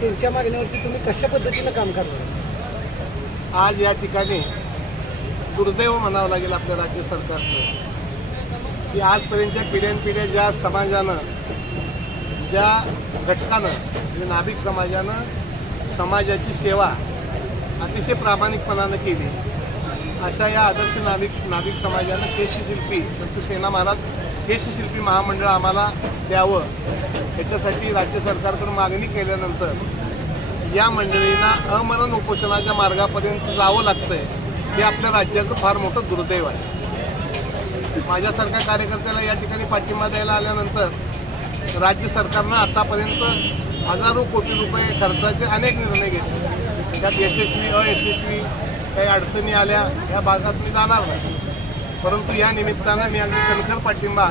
त्यांच्या मागण्यावरती तुम्ही कशा पद्धतीनं काम करणार? आज या ठिकाणी दुर्दैव म्हणावं लागेल आपल्या राज्य सरकारचं की आजपर्यंतच्या पिढ्यानपिढ्या ज्या समाजानं ज्या घटकानं म्हणजे नाभिक समाजानं समाजाची सेवा अतिशय प्रामाणिकपणानं केली अशा या आदर्श नाविक नाविक समाजानं केशशिल्पी संत सेना महाराज केशशिल्पी महामंडळ आम्हाला द्यावं. याच्यासाठी राज्य सरकारकडून मागणी केल्यानंतर या मंडळींना अमरण उपोषणाच्या मार्गापर्यंत जावं लागतंय हे आपल्या राज्याचं फार मोठं दुर्दैव आहे. माझ्यासारख्या कार्यकर्त्याला या ठिकाणी पाठिंबा द्यायला आल्यानंतर राज्य सरकारनं आतापर्यंत हजारो कोटी रुपये खर्चाचे अनेक निर्णय घेतले. त्यात यशस्वी अयशस्वी काही अडचणी आल्या या भागात मी जाणार नाही. परंतु या निमित्तानं मी अगदी कणखर पाठिंबा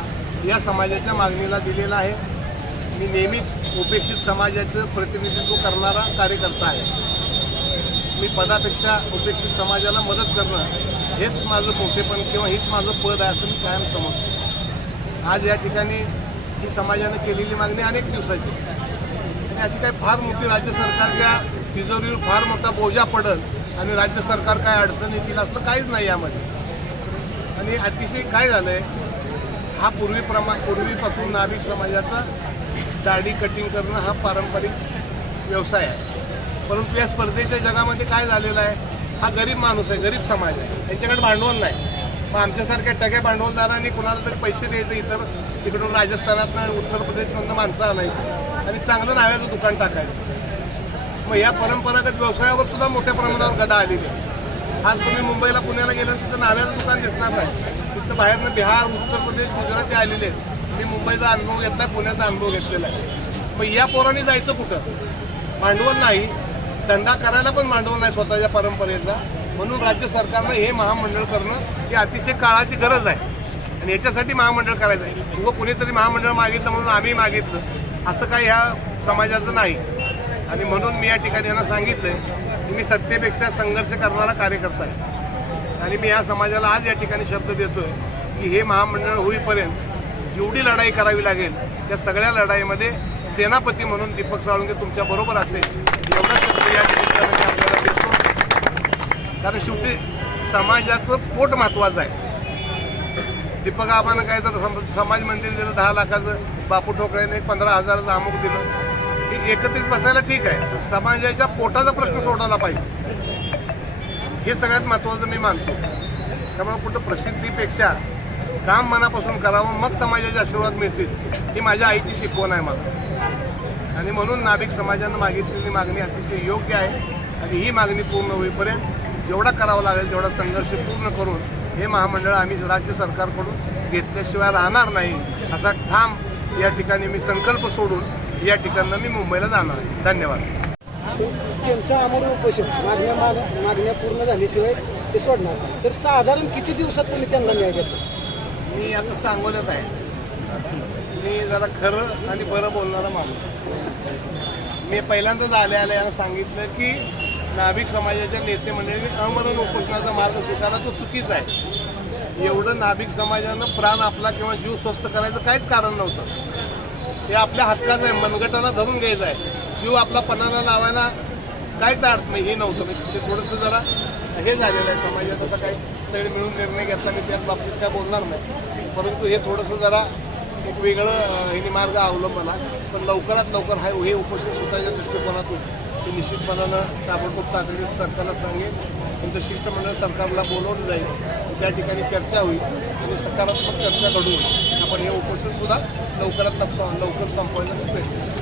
या समाजाच्या मागणीला दिलेला आहे. मी नेहमीच उपेक्षित समाजाचं प्रतिनिधित्व करणारा कार्यकर्ता आहे. मी पदापेक्षा उपेक्षित समाजाला मदत करणं हेच माझं मोठेपण किंवा हेच माझं पद आहे असं मी कायम समजतो. आज या ठिकाणी ही समाजानं केलेली मागणी अनेक दिवसाची आणि अशी काही फार मोठी राज्य सरकारच्या तिजोरीवर फार मोठा बोजा पडल आणि राज्य सरकार काय अडचण येतील असं काहीच नाही यामध्ये. आणि अतिशय काय झालं आहे हा पूर्वी प्रमा पूर्वीपासून नाभिक समाजाचा दाढी कटिंग करणं हा पारंपरिक व्यवसाय आहे. परंतु या स्पर्धेच्या जगामध्ये काय झालेलं आहे? हा गरीब माणूस आहे गरीब समाज आहे. त्यांच्याकडे भांडवल नाही. मग आमच्यासारख्या टक्या भांडवलदारांनी कुणाला तरी पैसे द्यायचे इतर तिकडून राजस्थानातनं उत्तर प्रदेशमधनं माणसं आणायची आणि चांगलं नाव्याचं दुकान टाकायचं. मग या परंपरागत व्यवसायावर सुद्धा मोठ्या प्रमाणावर गदा आलेली आहे. आज तुम्ही मुंबईला पुण्याला गेल्यानंतर तिथं नाव्याचं दुकान दिसणार नाही. तिथं बाहेरनं बिहार उत्तर प्रदेश गुजरात ते आलेले आहेत. मी मुंबईचा अनुभव घेतला पुण्याचा अनुभव घेतलेला आहे. मग या पोरांनी जायचं कुठं? भांडवल नाही. धंदा करायला पण भांडवल नाही स्वतःच्या परंपरेचा म्हणून राज्य सरकारनं हे महामंडळ करणं ही अतिशय काळाची गरज आहे. आणि याच्यासाठी महामंडळ करायचं आहे. उगं कुणीतरी महामंडळ मागितलं म्हणून आम्ही मागितलं. असं काही ह्या समाजाचं नाही. आणि म्हणून मी या ठिकाणी यांना सांगितलं तुम्ही मी सत्तेपेक्षा संघर्ष करणारा कार्यकर्ता आहे. आणि मी या समाजाला आज या ठिकाणी शब्द देतोय की हे महामंडळ होईपर्यंत जेवढी लढाई करावी लागेल त्या सगळ्या लढाईमध्ये सेनापती म्हणून दीपक साळुंके तुमच्या बरोबर असेल. एवढा या ठिकाणी आपल्याला देतो. कारण शेवटी समाजाचं पोट महत्वाचं आहे. दीपक आबानं काय तर समाज मंदिर दिलं दहा लाखाचं बापू ठोकळेने पंधरा हजाराचं अमुक दिलं. एकत्रित बसायला ठीक आहे. समाजाच्या पोटाचा प्रश्न सोडवला पाहिजे. हे सगळ्यात महत्त्वाचं मी मानतो. त्यामुळे कुठं प्रसिद्धीपेक्षा काम मनापासून करावं मग समाजाचे आशीर्वाद मिळतील ही माझ्या आईची शिकवण आहे मला. आणि म्हणून नाभिक समाजानं मागितलेली मागणी अतिशय योग्य आहे. आणि ही मागणी पूर्ण होईपर्यंत जेवढा करावा लागेल तेवढा संघर्ष पूर्ण करून हे महामंडळ आम्ही राज्य सरकारकडून घेतल्याशिवाय राहणार नाही असा ठाम या ठिकाणी मी संकल्प सोडून या ठिकाणं मी मुंबईला जाणार आहे. धन्यवाद. त्यांचं अमरून उपोषण. मागण्या माग- मागण्या पूर्ण झाल्याशिवाय ते सोडणार. तर साधारण किती दिवसात तुम्ही त्यांना न्याय देता? मी आता सांगोल्यात आहे. मी जरा खरं आणि बरं बोलणारा माणूस. मी पहिल्यांदाच आल्या आल्या यांना सांगितलं की नाभिक समाजाच्या नेते मंडळींनी अमरण उपोषणाचा मार्ग स्वीकारला तो चुकीचा आहे. एवढं नाभिक समाजानं प्राण आपला किंवा जीव स्वस्त करायचं काहीच कारण नव्हतं. हे आपल्या हक्काचं आहे मनगटाला धरून घ्यायचं आहे. जीव आपला पणाला लावायला काहीच अर्थ नाही हे नव्हतं. म्हणजे ते थोडंसं जरा हे झालेलं आहे समाजात आता काही सगळे मिळून निर्णय घेतला मी त्याच बाबतीत काय बोलणार नाही. परंतु हे थोडंसं जरा एक वेगळं अं, हिने मार्ग अवलंबला पण लवकरात लवकर हा हे उपोषण सुटायच्या दृष्टिकोनातून ते निश्चितपणानं ताबडतोब तातडीने सरकारला सांगेल. त्यांचं शिष्टमंडळ सरकारला बोलवलं जाईल. त्या ठिकाणी चर्चा होईल आणि सकारात्मक चर्चा घडवून आपण हे उपोषण सुद्धा लवकरात लवकर संपवायचा प्रयत्न करू